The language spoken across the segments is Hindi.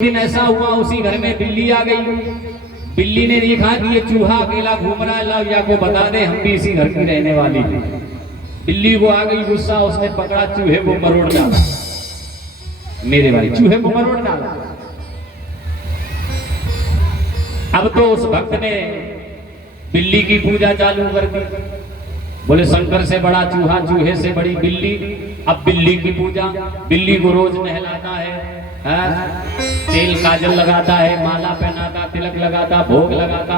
दिन ऐसा हुआ उसी घर में बिल्ली आ गई। बिल्ली ने देखा कि ये चूहा अकेला घूम रहा है, लाओ या को बता दे हम भी इसी घर की रहने वाली है। बिल्ली को आ गई गुस्सा, उसने पकड़ा चूहे को मरोड़ डाला। मेरे भाई चूहे को मरोड़ डाला। अब तो उस भक्त ने बिल्ली की पूजा चालू कर दी। बोले शंकर से बड़ा चूहा, चूहे से बड़ी बिल्ली। अब बिल्ली की पूजा, बिल्ली को रोज नहलाता है, तेल काजल लगाता है, माला पहनाता, तिलक लगाता, भोग लगाता।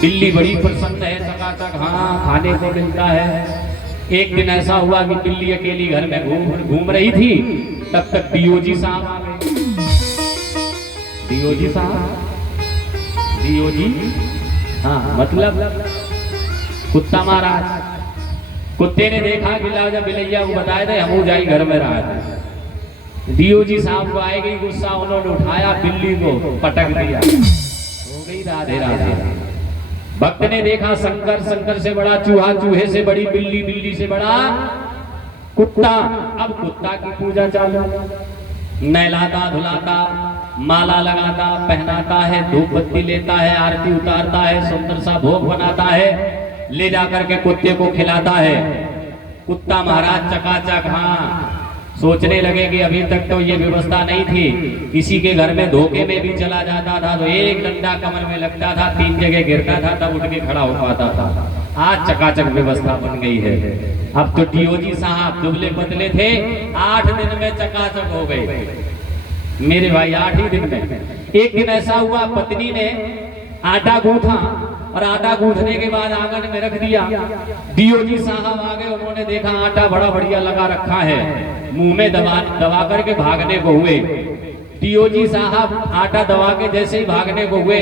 बिल्ली बड़ी प्रसन्न है, चकाचक हाँ खाने को मिलता है। एक दिन ऐसा हुआ कि बिल्ली अकेली घर में घूम रही थी, तब तक डीओजी साहब आ गए। डीओजी साहब, डीओजी हाँ मतलब कुत्ता महाराज। कुत्ते ने देखा कि लाओ जब बिलैया को बताए थे हम जाई घर में रहा था। डीओजी साहब को आए गई गुस्सा, उन्होंने उठाया बिल्ली को पटक दिया। हो गई राधे राधे। भक्त ने देखा शंकर, शंकर से बड़ा चूहा, चूहे से बड़ी बिल्ली, बिल्ली से बड़ा कुत्ता। अब कुत्ता की पूजा चालू, नहलाता धुलाता, माला लगाता, पहनाता है, धूप बत्ती लेता है, आरती उतारता है, सुंदर सा भोग बनाता है, ले जाकर के कुत्ते को खिलाता है। कुत्ता महाराज चकाचक हाँ सोचने लगे कि अभी तक तो ये व्यवस्था नहीं थी, किसी के घर में धोखे में भी चला जाता था तो एक डंडा कमर में लगता था, 3 जगह गिरता था तब उठ के खड़ा हो पाता था। आज चकाचक व्यवस्था बन गई है। अब तो डीओजी साहब दुबले पतले थे, 8 दिन में चकाचक हो गए मेरे भाई, 8 ही दिन में। एक दिन ऐसा हुआ पत्नी ने आटा गूंथा और आटा गूंथने के बाद आंगन में रख दिया। डीओजी साहब आ गए, उन्होंने देखा आटा बड़ा बढ़िया लगा रखा है, मुंह में दबा करके भागने को हुए। डीओजी साहब आटा दबा के जैसे ही भागने को हुए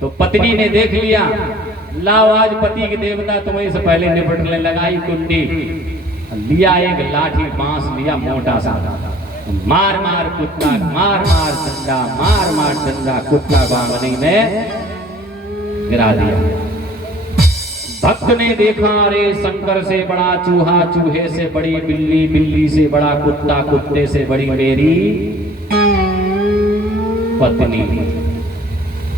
तो पत्नी ने देख लिया, लाओ आज पति के देवता तुम्हें से पहले निपटने लगाई कुंडी। लिया एक लाठी बांस लिया मोटा सा, मार मार कुत्ता, मार मार डंडा, मार मार डंडा, कुत्ता बांगनी में गिरा दिया। भक्त ने देखा अरे शंकर से बड़ा चूहा, चूहे से बड़ी बिल्ली, बिल्ली से बड़ा कुत्ता, कुत्ते से बड़ी मेरी पत्नी।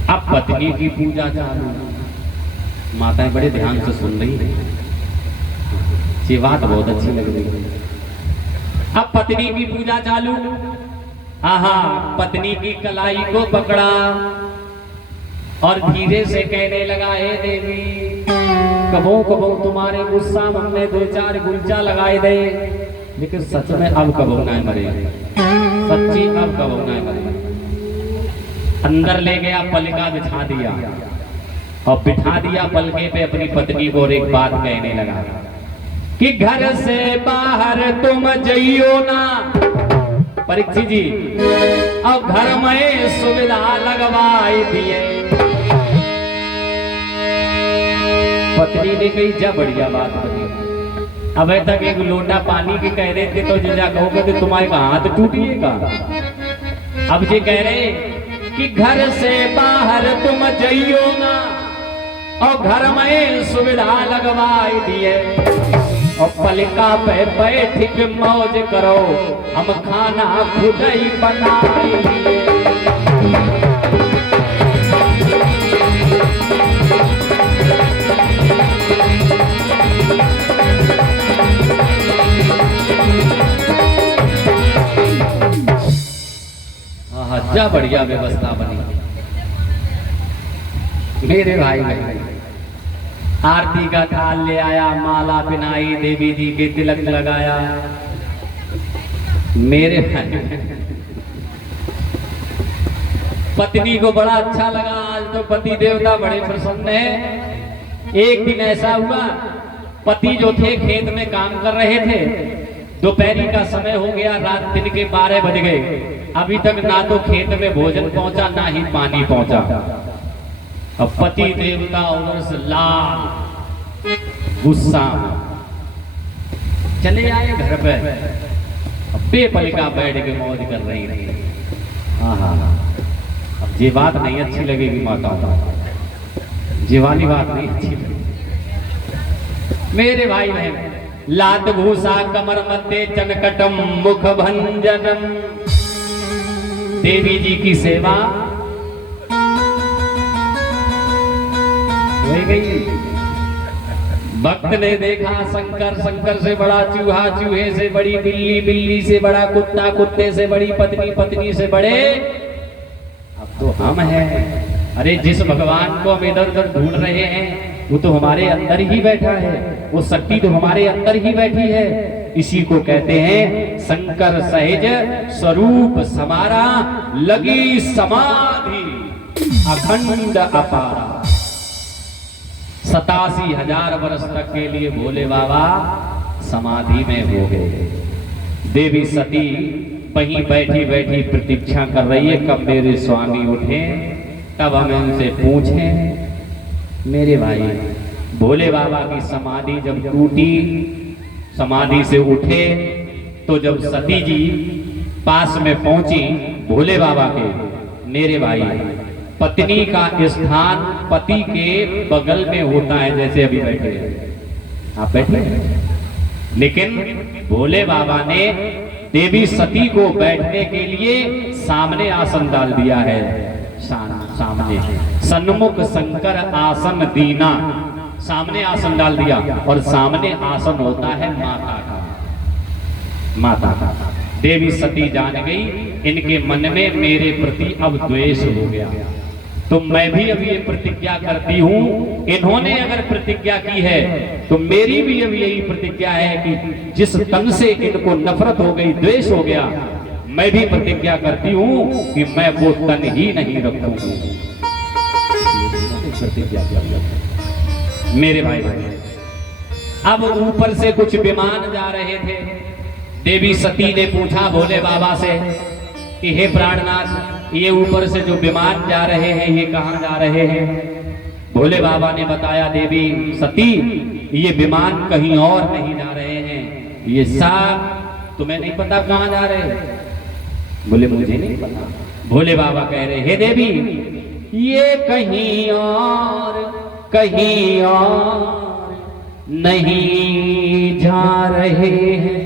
अब पत्नी की पूजा चालू। माताएं बड़े ध्यान से सुन रही है, ये बात बहुत अच्छी लग रही है। अब पत्नी की पूजा चालू। आहा पत्नी की कलाई को पकड़ा और धीरे से कहने लगा, हे देवी कबो कबो तुम्हारे गुस्सा हमने 2-4 गुलचा लगाए दे, लेकिन सच में अब कबो ना मरे, सच्ची अब कबो ना मरे। अंदर ले गया, पलका बिछा दिया और बिठा दिया पलके पे अपनी पत्नी को और एक बात कहने लगा कि घर से बाहर तुम जइयो ना परीक्षित जी, अब घर में सुविधा लगवाई दिए। पत्नी ने कही जा बढ़िया बात बनी। अब तक एक लोटा पानी के कह रहे थे तो जीजा कहोगे तो तुम्हारे का हाथ टूटिएगा। अब ये कह रहे कि घर से बाहर तुम जइयो ना और घर में सुविधा लगवाई दिए और पलका पे बैठ के मौज करो, हम खाना खुद ही बनाएंगे। क्या बढ़िया व्यवस्था बनी मेरे भाई। आरती का थाल ले आया, माला पहनाई, देवी जी के तिलक लगाया मेरे भाई। पत्नी को बड़ा अच्छा लगा, आज तो पति देवता बड़े प्रसन्न है। एक दिन ऐसा हुआ, पति जो थे खेत में काम कर रहे थे, दोपहरी का समय हो गया, रात दिन के 12 बज गए। अभी तक ना तो खेत में भोजन पहुंचा ना ही पानी पहुंचा। अब पति देवता उधर से लाल गुस्सा चले आए घर पे, बेपलिका बैठ के मौज कर रही थी। हाँ अब ये बात नहीं अच्छी लगेगी माता, ये वाली बात नहीं अच्छी लगेगी मेरे भाई बहन। लात भूसा कमर मध्य चनकटम मुख भंजनम देवी जी की सेवा हो गई। भक्त ने देखा शंकर, शंकर से बड़ा चूहा, चूहे से बड़ी बिल्ली, बिल्ली से बड़ा कुत्ता, कुत्ते से बड़ी पत्नी, पत्नी से बड़े अब तो हम हैं। अरे जिस भगवान को हम इधर उधर ढूंढ रहे हैं वो तो हमारे अंदर ही बैठा है, वो शक्ति तो हमारे अंदर ही बैठी है। इसी को कहते हैं शंकर सहज स्वरूप समारा, लगी समाधि अखंड अपारा। 87,000 वर्ष तक के लिए भोले बाबा समाधि में हो गए। देवी सती वहीं बैठी बैठी प्रतीक्षा कर रही है कब मेरे स्वामी उठे, तब हमें उनसे पूछें। मेरे भाई भोले बाबा की समाधि जब टूटी, समाधि से उठे, तो जब सती जी पास में पहुंची भोले बाबा के, मेरे भाई पत्नी का स्थान पति के बगल में होता है, जैसे अभी बैठे हैं आप बैठे हैं। लेकिन भोले बाबा ने देवी सती को बैठने के लिए सामने आसन डाल दिया है। सामने सन्मुख शंकर आसन दीना, सामने आसन डाल दिया। और सामने आसन होता है माता का, माता का। देवी सती जान गई इनके मन में मेरे प्रति अब द्वेष हो गया, तो मैं भी अब ये प्रतिज्ञा करती हूँ, इन्होंने अगर प्रतिज्ञा की है तो मेरी भी अब यही प्रतिज्ञा है कि जिस तन से इनको नफरत हो गई, द्वेष हो गया, मैं भी प्रतिज्ञा करती हूँ कि मैं वो तन ही नहीं रखूंगी। मेरे भाई अब ऊपर से कुछ विमान जा रहे थे। देवी सती ने पूछा भोले बाबा से कि हे प्राणनाथ, ये ऊपर से जो विमान जा रहे हैं ये कहाँ जा रहे हैं? भोले बाबा ने बताया देवी सती ये विमान कहीं और नहीं जा रहे हैं, ये सब तुम्हें नहीं पता कहाँ जा रहे हैं? बोले मुझे नहीं पता। भोले बाबा कह रहे हे देवी ये कहीं और नहीं जा रहे हैं,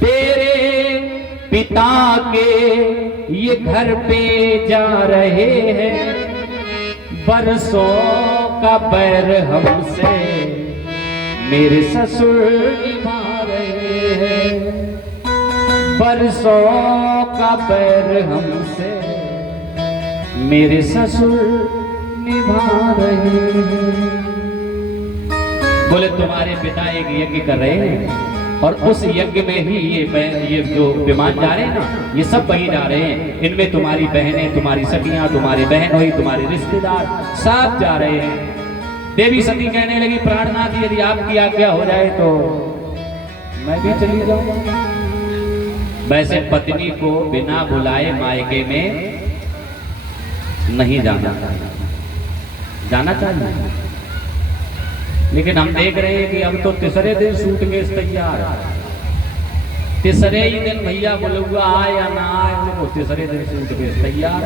तेरे पिता के ये घर पे जा रहे हैं। बरसों का बैर हमसे मेरे ससुर निभा रहे हैं, बरसों का बैर हमसे मेरे ससुर निभा रहे हैं। बोले तुम्हारे पिता एक यज्ञ कर रहे हैं और उस यज्ञ में ही ये जो विमान जा रहे हैं ना, ये सब वही जा रहे हैं। इनमें तुम्हारी बहनें, तुम्हारी सखियां, तुम्हारे बहन हुई, तुम्हारे रिश्तेदार सब जा रहे हैं। देवी सती कहने लगी प्राणनाथ यदि आपकी आज्ञा हो जाए तो मैं भी चली जाऊंगा। वैसे पत्नी को बिना बुलाए मायके में नहीं जाना चाहिए, लेकिन हम देख रहे हैं कि अब तो तीसरे दिन सूटकेस तैयार है। तीसरे ही दिन भैया बुलुआ आए या ना आए, वो तीसरे दिन सूटकेस तैयार।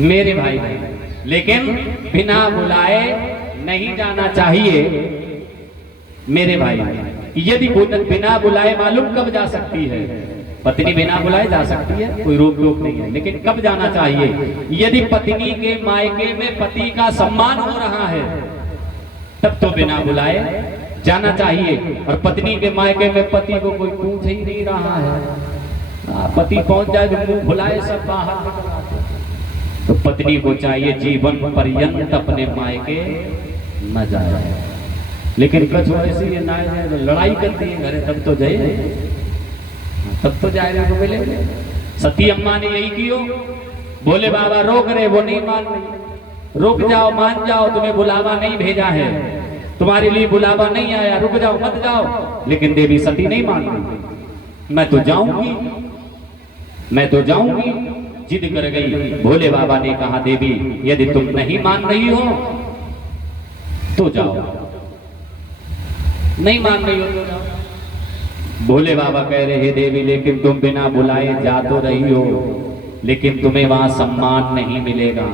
मेरे भाई लेकिन बिना बुलाए नहीं जाना चाहिए। मेरे भाई यदि बिना बुलाए मालूम कब जा सकती है? पत्नी बिना बुलाए जा सकती है, कोई रोक टोक नहीं है, लेकिन कब जाना चाहिए? यदि पत्नी के मायके में पति का सम्मान हो रहा है तब तो बिना बुलाए जाना चाहिए। और पत्नी के मायके में पति को कोई पूछ ही नहीं रहा है, पति पहुंच जाए तो मुंह बुलाए सब बाहर। तो पत्नी को चाहिए जीवन पर्यंत अपने मायके न जाए। लेकिन कुछ ऐसी ये ना जाए तो लड़ाई करती है घरे, तब तो जाए, तब तो जाएगा को मिले। सती अम्मा ने यही कियो। भोले बाबा रोक रहे, वो नहीं मान रही। रुक जाओ, मान जाओ, तुम्हें बुलावा नहीं भेजा है, तुम्हारे लिए बुलावा नहीं आया, रुक जाओ, मत जाओ। लेकिन देवी सती नहीं मान रही। मैं तो जाऊंगी, मैं तो जाऊंगी, जिद कर गई। भोले बाबा ने कहा देवी यदि तुम नहीं मान रही हो तो जाओ, नहीं मान रही हो तो जाओ। भोले बाबा कह रहे हैं देवी लेकिन तुम बिना बुलाए जा तो रही हो, लेकिन तुम्हें वहां सम्मान नहीं मिलेगा,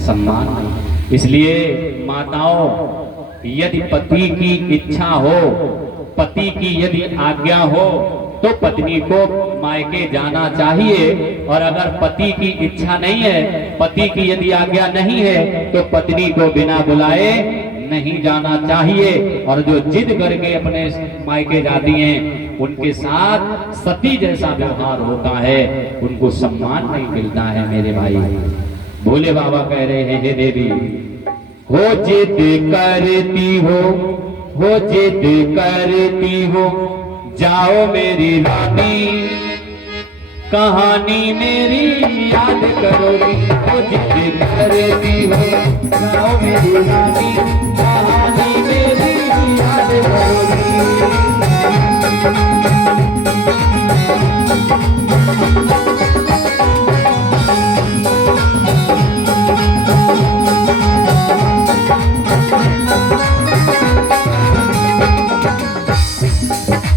सम्मान नहीं। इसलिए माताओं यदि पति की इच्छा हो, पति की यदि आज्ञा हो तो पत्नी को मायके जाना चाहिए। और अगर पति की इच्छा नहीं है, पति की यदि आज्ञा नहीं है, तो पत्नी को बिना बुलाए नहीं जाना चाहिए। और जो जिद करके अपने मायके जाती हैं, उनके साथ सती जैसा व्यवहार होता है, उनको सम्मान नहीं मिलता है मेरे भाई। भोले बाबा कह रहे हैं, हे देवी, हो जिद करती हो जिद करती हो, जाओ मेरी रानी, कहानी मेरी याद करोगी। हो जिद करती हो, जाओ मेरी रानी, कहानी मेरी याद करोगी।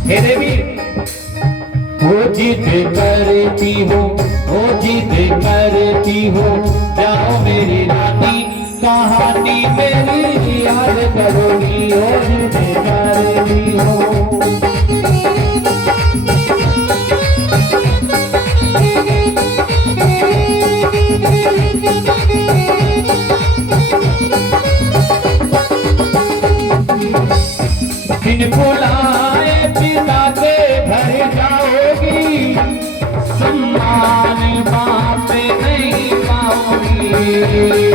हे देवी, हो जिद करती हो जिद करती हो, जाओ मेरी रानी, कहानी मेरी याद करोगी। हो जिद करती हो, दिन बुलाए पिता के घर जाओगी, सम्मान बाप नहीं पाओगी।